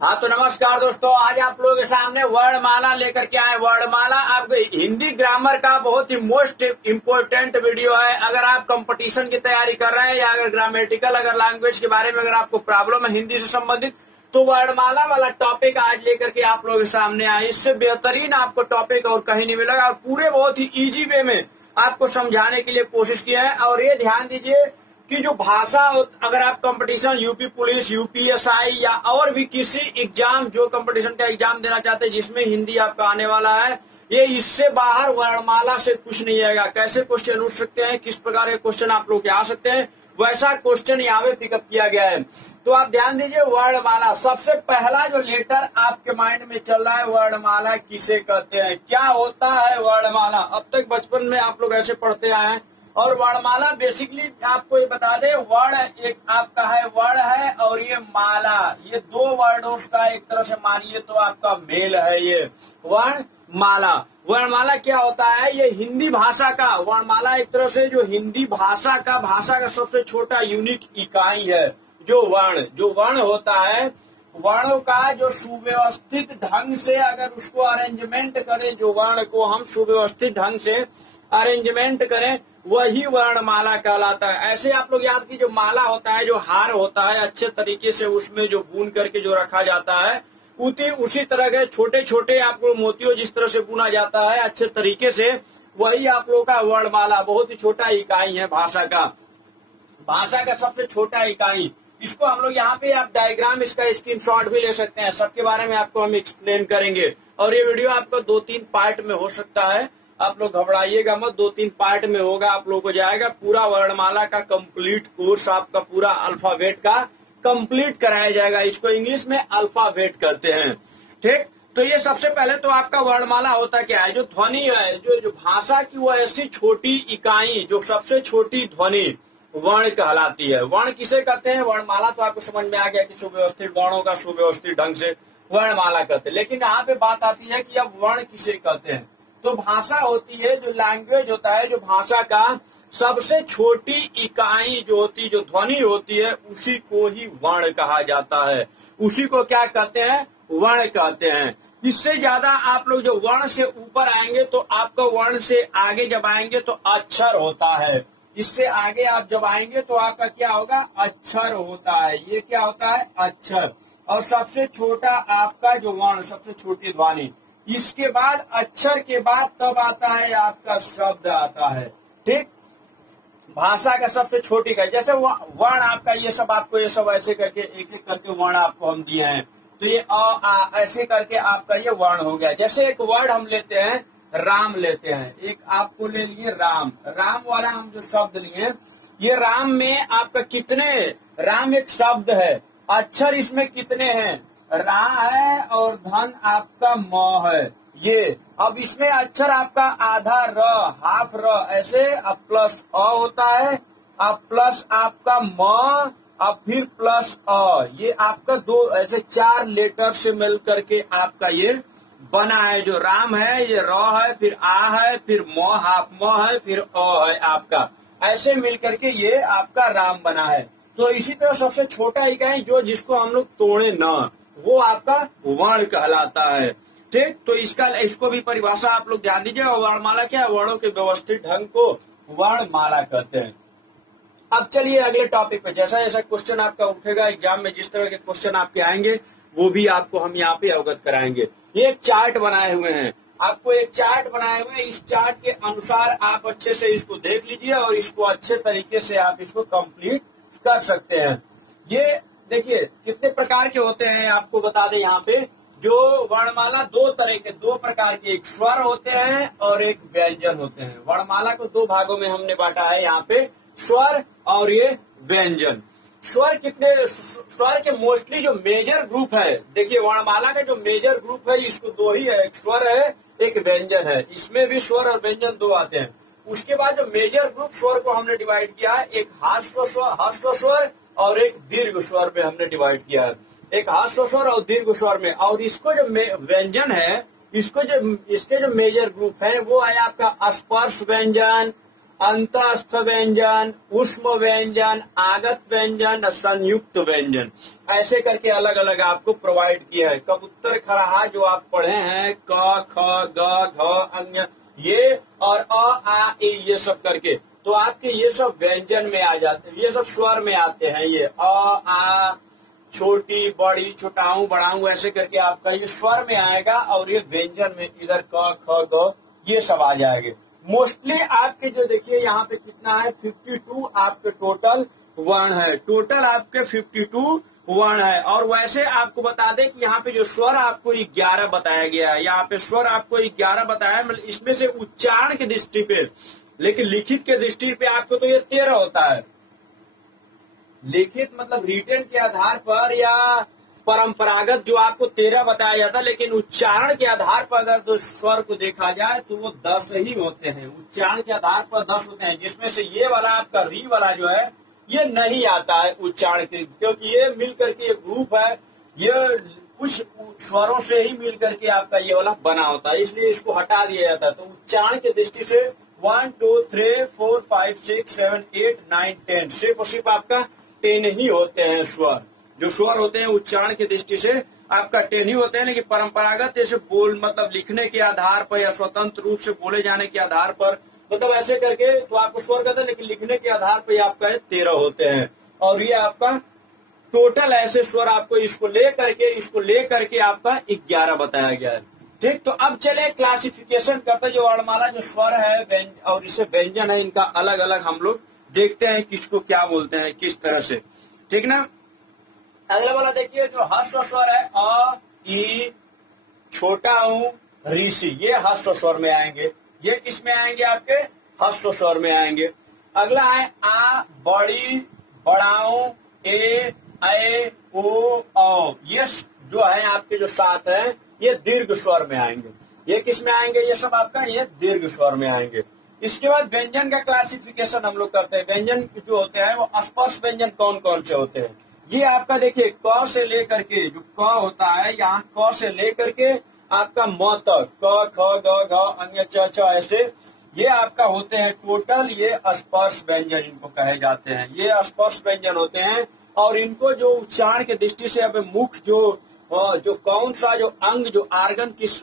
हाँ तो नमस्कार दोस्तों, आज आप लोगों के सामने वर्णमाला लेकर के आए। वर्णमाला आपको हिंदी ग्रामर का बहुत ही मोस्ट इम्पोर्टेंट वीडियो है। अगर आप कंपटीशन की तैयारी कर रहे हैं या अगर ग्रामेटिकल अगर लैंग्वेज के बारे में अगर आपको प्रॉब्लम है हिंदी से संबंधित, तो वर्णमाला वाला टॉपिक आज लेकर के आप लोगों के सामने आए। इससे बेहतरीन आपको टॉपिक और कहीं नहीं मिलेगा और पूरे बहुत ही इजी वे में आपको समझाने के लिए कोशिश किया है। और ये ध्यान दीजिए कि जो भाषा, अगर आप कंपटीशन यूपी पुलिस, यूपीएसआई या और भी किसी एग्जाम, जो कंपटीशन का एग्जाम देना चाहते हैं जिसमें हिंदी आपका आने वाला है, ये इससे बाहर वर्णमाला से कुछ नहीं आएगा। कैसे क्वेश्चन उठ सकते हैं, किस प्रकार के क्वेश्चन आप लोग आ सकते हैं, वैसा क्वेश्चन यहाँ पे पिकअप किया गया है। तो आप ध्यान दीजिए, वर्णमाला सबसे पहला जो लेटर आपके माइंड में चल रहा है, वर्णमाला किसे कहते हैं, क्या होता है वर्णमाला। अब तक बचपन में आप लोग ऐसे पढ़ते आए हैं। और वर्णमाला बेसिकली आपको ये बता दे, वर्ण एक आपका है, वर्ण है और ये माला, ये दो वर्णों का एक तरह से मानिए तो आपका मेल है ये वर्ण माला। वर्णमाला क्या होता है, ये हिंदी भाषा का, वर्णमाला एक तरह से जो हिंदी भाषा का सबसे छोटा यूनिक इकाई है। जो वर्ण होता है, वर्णों का जो सुव्यवस्थित ढंग से अगर उसको अरेंजमेंट करें, जो वर्ण को हम सुव्यवस्थित ढंग से अरेंजमेंट करें, वही वर्णमाला कहलाता है। ऐसे आप लोग याद कीजिए, जो माला होता है, जो हार होता है, अच्छे तरीके से उसमें जो बुन करके जो रखा जाता है, उसी तरह के छोटे छोटे आपको मोतियों जिस तरह से बुना जाता है अच्छे तरीके से, वही आप लोगों का वर्णमाला बहुत ही छोटा इकाई है भाषा का सबसे छोटा इकाई। इसको हम लोग यहाँ पे आप डायग्राम, इसका स्क्रीनशॉट भी ले सकते हैं। सबके बारे में आपको हम एक्सप्लेन करेंगे और ये वीडियो आपको 2-3 पार्ट में हो सकता है। आप लोग घबराइएगा मत, 2-3 पार्ट में होगा, आप लोगों को जाएगा पूरा वर्णमाला का कंप्लीट कोर्स, आपका पूरा अल्फाबेट का कंप्लीट कराया जाएगा। इसको इंग्लिश में अल्फाबेट कहते हैं, ठीक। तो ये सबसे पहले तो आपका वर्णमाला होता क्या है, जो ध्वनि है, जो भाषा की वो ऐसी छोटी इकाई जो सबसे छोटी ध्वनि वर्ण कहलाती है। वर्ण किसे कहते हैं, वर्णमाला तो आपको समझ में आ गया कि सुव्यवस्थित वर्णों का सुव्यवस्थित ढंग से वर्णमाला कहते हैं। लेकिन यहाँ पे बात आती है कि अब वर्ण किसे कहते हैं। तो भाषा होती है, जो लैंग्वेज होता है, जो भाषा का सबसे छोटी इकाई जो होती, जो ध्वनि होती है, उसी को ही वर्ण कहा जाता है। उसी को क्या कहते हैं, वर्ण कहते हैं। इससे ज्यादा आप लोग जो वर्ण से ऊपर आएंगे तो आपका वर्ण से आगे जब आएंगे तो अक्षर होता है। इससे आगे आप जब आएंगे तो आपका क्या होगा, अक्षर होता है। ये क्या होता है, अक्षर। और सबसे छोटा आपका जो वर्ण, सबसे छोटी ध्वनि, इसके बाद अक्षर के बाद तब आता है आपका शब्द आता है, ठीक। भाषा का सबसे छोटी का, जैसे वर्ण आपका ये सब, आपको ये सब ऐसे करके एक एक करके वर्ण आपको हम दिए हैं, तो ये ऐसे करके आपका ये वर्ण हो गया। जैसे एक वर्ड हम लेते हैं, राम लेते हैं, एक आपको ले लिए राम वाला हम जो शब्द लिए, ये राम में आपका कितने, राम एक शब्द है, अक्षर इसमें कितने हैं, रा है और धन आपका म है। ये अब इसमें अक्षर आपका आधा र, हाफ र, ऐसे अब प्लस अ होता है, अब प्लस आपका म, अब फिर प्लस अ, ये आपका दो ऐसे 4 लेटर से मिल करके आपका ये बना है। जो राम है ये र है, फिर आ है, फिर म, हाफ म है, फिर अ है आपका, ऐसे मिल करके ये आपका राम बना है। तो इसी तरह सबसे छोटा इकाई जो जिसको हम लोग तोड़े न, वो आपका वर्ण कहलाता है, ठीक। तो इसको भी परिभाषा आप लोग ध्यान दीजिए। और वर्णमाला क्या है, वर्णों के व्यवस्थित ढंग को वर्णमाला कहते हैं। अब चलिए अगले टॉपिक पे, जैसा जैसा क्वेश्चन आपका उठेगा एग्जाम में, जिस तरह के क्वेश्चन आपके आएंगे वो भी आपको हम यहाँ पे अवगत कराएंगे। ये एक चार्ट बनाए हुए हैं, आपको एक चार्ट बनाए हुए हैं। इस चार्ट के अनुसार आप अच्छे से इसको देख लीजिए और इसको अच्छे तरीके से आप इसको कंप्लीट कर सकते हैं। ये देखिए कितने प्रकार के होते हैं, आपको बता दें यहाँ पे, जो वर्णमाला दो प्रकार के, एक स्वर होते हैं और एक व्यंजन होते हैं। वर्णमाला को 2 भागों में हमने बांटा है यहाँ पे, स्वर और ये व्यंजन। स्वर के मोस्टली जो मेजर ग्रुप है, देखिए वर्णमाला का जो मेजर ग्रुप है इसको 2 ही है, एक स्वर है एक व्यंजन है। इसमें भी स्वर और व्यंजन 2 आते हैं। उसके बाद जो मेजर ग्रुप स्वर को हमने डिवाइड किया है, एक ह्रस्व स्वर और एक दीर्घ स्वर में हमने डिवाइड किया है, एक ह्रस्व स्वर और दीर्घ स्वर में। और इसको जो व्यंजन है, इसके जो मेजर ग्रुप है वो है आपका स्पर्श व्यंजन, अंतस्थ व्यंजन, ऊष्म व्यंजन, आगत व्यंजन, संयुक्त व्यंजन, ऐसे करके अलग अलग आपको प्रोवाइड किया है। कबूतर खरहा जो आप पढ़े हैं, क ख ग घ अन्य ये और अ आ ई ये सब करके, तो आपके ये सब व्यंजन में आ जाते हैं, ये सब स्वर में आते हैं। ये अ आ, छोटी बड़ी, छोटाऊ बड़ाऊ, ऐसे करके आपका ये स्वर में आएगा और ये व्यंजन में इधर क ख ग ये सब आ जाएंगे। मोस्टली आपके जो देखिए यहाँ पे कितना है, 52 आपके टोटल वर्ण है, टोटल आपके 52 वर्ण है। और वैसे आपको बता दें कि यहाँ पे जो स्वर आपको 11 बताया गया है, यहाँ पे स्वर आपको 11 बताया है, मतलब इसमें से उच्चारण की दृष्टि पे, लेकिन लिखित के दृष्टि पे आपको तो ये 13 होता है। लिखित मतलब रिटन के आधार पर या परंपरागत जो आपको 13 बताया जाता है, लेकिन उच्चारण के आधार पर अगर तो स्वर को देखा जाए तो वो 10 ही होते हैं। उच्चारण के आधार पर 10 होते हैं, जिसमें से ये वाला आपका री वाला जो है ये नहीं आता है उच्चारण के, क्योंकि ये मिल करके एक ग्रुप है, ये कुछ स्वरों से ही मिल करके आपका ये वाला बना होता है, इसलिए इसको हटा दिया जाता है। तो उच्चारण की दृष्टि से 1 2 3 4 5 6 7 8 9 10 सिर्फ और सिर्फ आपका 10 ही होते हैं स्वर। जो स्वर होते हैं उच्चारण की दृष्टि से आपका 10 ही होते हैं, लेकिन परंपरागत ऐसे बोल मतलब लिखने के आधार पर या स्वतंत्र रूप से बोले जाने के आधार पर, मतलब ऐसे करके तो आपको स्वर कहते हैं, लेकिन लिखने के आधार पर आपका 13 होते हैं। और ये आपका टोटल ऐसे स्वर आपको इसको ले करके आपका 11 बताया गया है। ठीक, तो अब चले क्लासिफिकेशन करते, जो वर्णमाला जो स्वर है और इसे व्यंजन है, इनका अलग अलग हम लोग देखते हैं किसको क्या बोलते हैं, किस तरह से। ठीक ना, अगला वाला देखिए जो ह्रस्व स्वर है, अ ई, छोटा ऊ, ऋषि, ये ह्रस्व स्वर में आएंगे। ये किस में आएंगे, आपके ह्रस्व स्वर में आएंगे। अगला है आ, बड़ी, बड़ाऊ, ए, ओ, औ, ये जो है आपके जो 7 है ये दीर्घ स्वर में आएंगे। ये किस में आएंगे, ये सब आपका ये दीर्घ स्वर में आएंगे। इसके बाद व्यंजन का क्लासिफिकेशन हम लोग करते हैं। व्यंजन जो होते हैं वो स्पर्श व्यंजन कौन कौन से होते हैं, ये आपका देखिए क से लेकर के, जो क होता है यहाँ क से लेकर के आपका म तक, क ख ग घ अन्य च छ, ऐसे ये आपका होते हैं टोटल, ये स्पर्श व्यंजन इनको कहे जाते हैं। ये स्पर्श व्यंजन होते हैं और इनको जो उच्चारण की दृष्टि से अब मुख जो कौन सा जो अंग जो आर्गन किस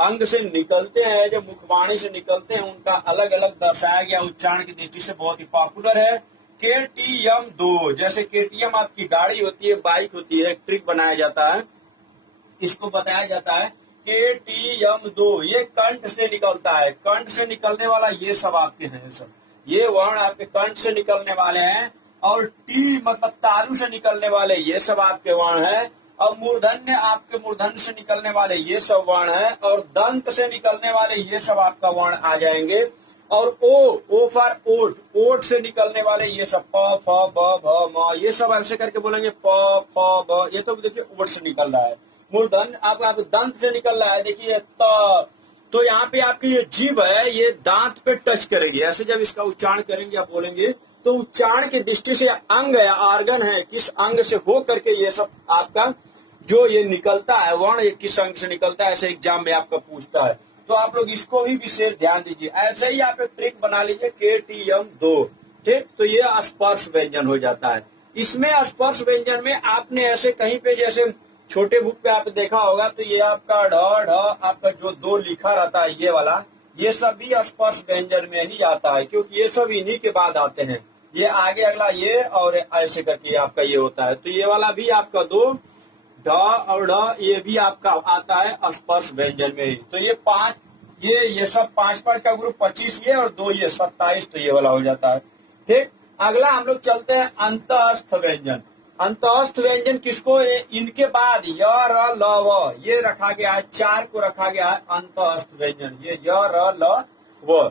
अंग से निकलते हैं, जो मुखवाणी से निकलते हैं, उनका अलग अलग दर्शाया गया उच्चारण की दृष्टि से बहुत ही पॉपुलर है। KTM 2, जैसे KTM आपकी गाड़ी होती है, बाइक होती है, ट्रिक बनाया जाता है, इसको बताया जाता है KTM 2, ये कंठ से निकलता है। कंठ से निकलने वाला ये सब आपके हैं, सब ये वर्ण आपके कंठ से निकलने वाले हैं। और टी मतलब तालु से निकलने वाले ये सब आपके वर्ण है। और मूर्धन्य आपके मूर्धन्य से निकलने वाले ये सब वर्ण है। और दंत से निकलने वाले ये सब आपका वर्ण आ जाएंगे। और ओ फॉर ओट, ओट से निकलने वाले ये सब प फ ब भ म, ये सब ऐसे करके बोलेंगे प फ ब, ये तो देखिए ओट से निकल रहा है। मूर्धन्य आपका दंत से निकल रहा है, देखिए त, तो यहाँ पे आपकी ये जीभ है ये दांत पे टच करेगी, ऐसे जब इसका उच्चारण करेंगे आप बोलेंगे, तो उच्चारण की दृष्टि से अंग है, आर्गन है, किस अंग से हो करके ये सब आपका जो ये निकलता है वर्ण, ये किस अंग से निकलता है, ऐसे एग्जाम में आपका पूछता है। तो आप लोग इसको भी विशेष ध्यान दीजिए। ऐसे ही आप एक ट्रिक बना लीजिए KTM 2, ठीक, तो ये स्पर्श व्यंजन हो जाता है। इसमें स्पर्श व्यंजन में आपने ऐसे कहीं पे जैसे छोटे बुक पे आप देखा होगा, तो ये आपका ढ आपका जो 2 लिखा रहता है ये वाला, ये सब भी स्पर्श व्यंजन में ही आता है, क्योंकि ये सब इन्हीं के बाद आते हैं। ये आगे अगला ये और ऐसे करके आपका ये होता है। तो ये वाला भी आपका 2 ढ और ढ ये भी आपका आता है स्पर्श व्यंजन में ही। तो ये 5 ये सब 5 का ग्रुप 25 ये और 2 ये 27, तो ये वाला हो जाता है। ठीक, अगला हम लोग चलते हैं अंतस्थ व्यंजन। अंतस्थ व्यंजन किसको, इनके बाद य र ल व ये रखा गया है, 4 को रखा गया है अंतस्थ व्यंजन, ये य र ल व।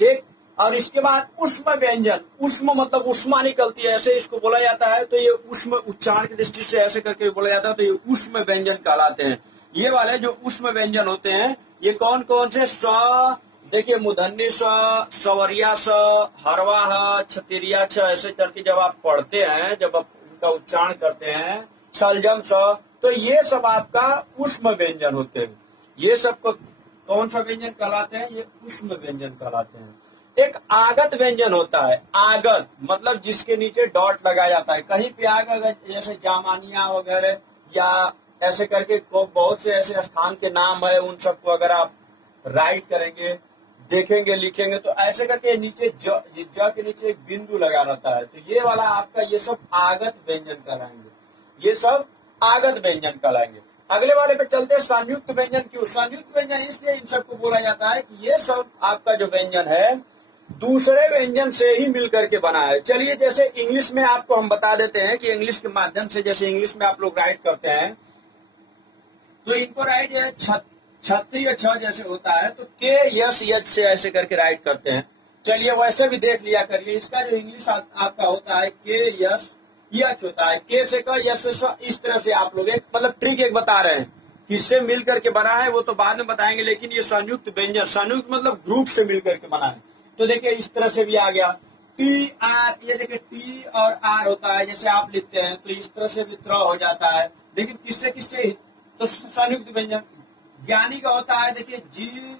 ठीक, और इसके बाद उष्म व्यंजन, उष्म मतलब उष्मा निकलती है, ऐसे इसको बोला जाता है। तो ये उष्म उच्चारण की दृष्टि से ऐसे करके बोला जाता है, तो ये उष्म व्यंजन कहलाते हैं। ये वाले जो उष्म व्यंजन होते हैं ये कौन कौन से, स देखिए मूर्धन्य स, सवरिया स, हरवा ह, छतिरिया छ, ऐसे करके जब आप पढ़ते हैं, जब आप उनका उच्चारण करते हैं, सलजम स, तो ये सब आपका उष्म व्यंजन होते हैं। ये सब कौन सा व्यंजन कहलाते हैं, ये उष्म व्यंजन कहलाते हैं। एक आगत व्यंजन होता है। आगत मतलब जिसके नीचे डॉट लगाया जाता है। कहीं पे आगत जैसे जामानिया वगैरह या ऐसे करके बहुत से ऐसे स्थान के नाम है, उन सबको अगर आप राइट करेंगे, देखेंगे, लिखेंगे तो ऐसे करके नीचे ज के नीचे एक बिंदु लगा रहता है। तो ये वाला आपका ये सब आगत व्यंजन कहलाएंगे। ये सब आगत व्यंजन कहलाएंगे। अगले वाले पे चलते हैं संयुक्त व्यंजन। क्यों संयुक्त व्यंजन? इसलिए इन सबको बोला जाता है कि ये सब आपका जो व्यंजन है दूसरे व्यंजन से ही मिलकर के बना है। चलिए जैसे इंग्लिश में आपको हम बता देते हैं कि इंग्लिश के माध्यम से, जैसे इंग्लिश में आप लोग राइट करते हैं तो इनको राइट है क्षत्रिय छ जैसे होता है तो के यस यच से ऐसे करके राइट करते हैं। चलिए वैसे भी देख लिया करिए। इसका जो इंग्लिश आपका होता है के यस यच होता है। के से का, यस से स, इस तरह से आप लोग एक मतलब ट्रिक एक बता रहे हैं किससे मिल करके बना है, वो तो बाद में बताएंगे। लेकिन ये संयुक्त व्यंजन, संयुक्त मतलब ग्रुप से मिल करके बना है। तो देखिए इस तरह से भी आ गया टी आर। ये देखिए टी और आर होता है, जैसे आप लिखते हैं तो इस तरह से भी त्र हो जाता है। लेकिन किससे किससे? तो संयुक्त व्यंजन। ज्ञानी का होता है देखिए जी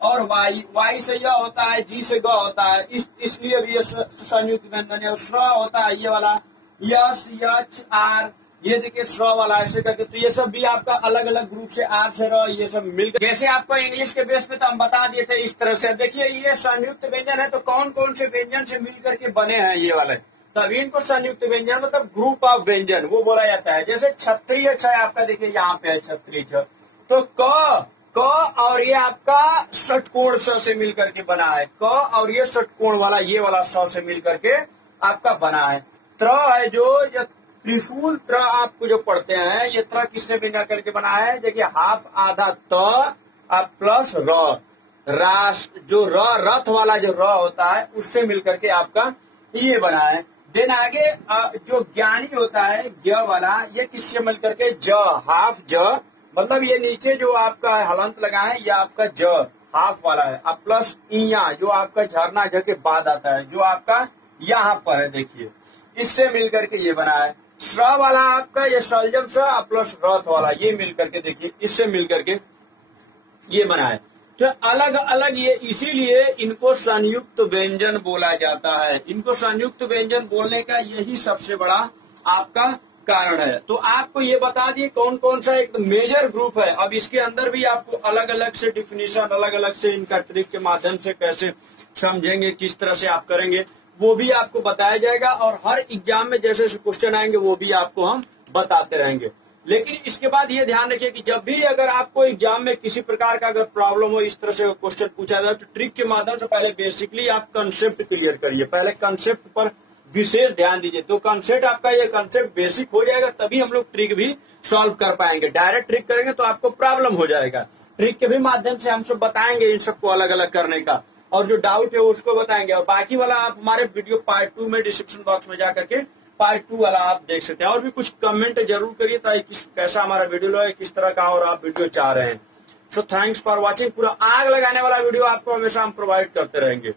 और वाई, वाई से यह होता है, जी से ग होता है, इसलिए भी ये संयुक्त व्यंजन है। और स्र होता है ये वाला यस यच आर, ये देखिए स्र वाला ऐसे करके। तो ये सब भी आपका अलग अलग ग्रुप से आर से र ये सब मिलकर, जैसे आपको इंग्लिश के बेस पे तो हम बता दिए थे इस तरह से। देखिए ये संयुक्त व्यंजन है तो कौन कौन से व्यंजन से मिलकर के बने हैं ये वाले, तभी इनको संयुक्त व्यंजन मतलब ग्रुप ऑफ व्यंजन वो बोला जाता है। जैसे क्षत्रिय छ आपका देखिए यहाँ पे है क्षत्रिय छ, तो क और ये आपका षटकोण स से मिलकर के बना है। क और ये षटकोण वाला ये वाला स से मिलकर के आपका बना है। त्र है जो त्रिशूल त्र आपको जो पढ़ते हैं, ये त्र किससे मिलकर करके बना है? देखिए हाफ आधा त प्लस र, राष्ट्र जो रथ वाला जो र होता है उससे मिलकर के आपका ये बना है। देन आगे जो ज्ञानी होता है ज वाला, ये किससे मिलकर के? ज हाफ ज मतलब ये नीचे जो आपका हलंत लगा है ये आपका ज हाफ वाला है। अब प्लस इया जो आपका झरना ज के बाद आता है जो आपका यहाँ पर है, देखिए इससे मिलकर के ये बना है। श्र वाला आपका ये सलजम स प्लस रथ वाला ये मिलकर के देखिए इससे मिलकर के ये बना है। तो अलग अलग ये, इसीलिए इनको संयुक्त व्यंजन बोला जाता है। इनको संयुक्त व्यंजन बोलने का यही सबसे बड़ा आपका कारण है। तो आपको ये बता दिए कौन कौन सा एक मेजर ग्रुप है। अब इसके अंदर भी आपको अलग अलग से डिफिनीशन, अलग अलग से इनका ट्रिक के माध्यम से कैसे समझेंगे, किस तरह से आप करेंगे वो भी आपको बताया जाएगा। और हर एग्जाम में जैसे क्वेश्चन आएंगे वो भी आपको हम बताते रहेंगे। लेकिन इसके बाद ये ध्यान रखिए कि जब भी अगर आपको एग्जाम में किसी प्रकार का अगर प्रॉब्लम हो, इस तरह से क्वेश्चन पूछा जाए तो ट्रिक के माध्यम से पहले बेसिकली आप कंसेप्ट क्लियर करिए। पहले कंसेप्ट पर विशेष ध्यान दीजिए। तो कंसेप्ट आपका ये कंसेप्ट बेसिक हो जाएगा तभी हम लोग ट्रिक भी सॉल्व कर पाएंगे। डायरेक्ट ट्रिक करेंगे तो आपको प्रॉब्लम हो जाएगा। ट्रिक के भी माध्यम से हम सब बताएंगे इन सबको अलग अलग करने का, और जो डाउट है उसको बताएंगे। और बाकी वाला आप हमारे वीडियो पार्ट 2 में डिस्क्रिप्शन बॉक्स में जाकर के पार्ट 2 वाला आप देख सकते हैं। और भी कुछ कमेंट जरूर करिए ताकि कैसा हमारा वीडियो है, किस तरह का और आप वीडियो चाह रहे हैं। So thanks for watching. पूरा आग लगाने वाला वीडियो आपको हमेशा हम प्रोवाइड करते रहेंगे।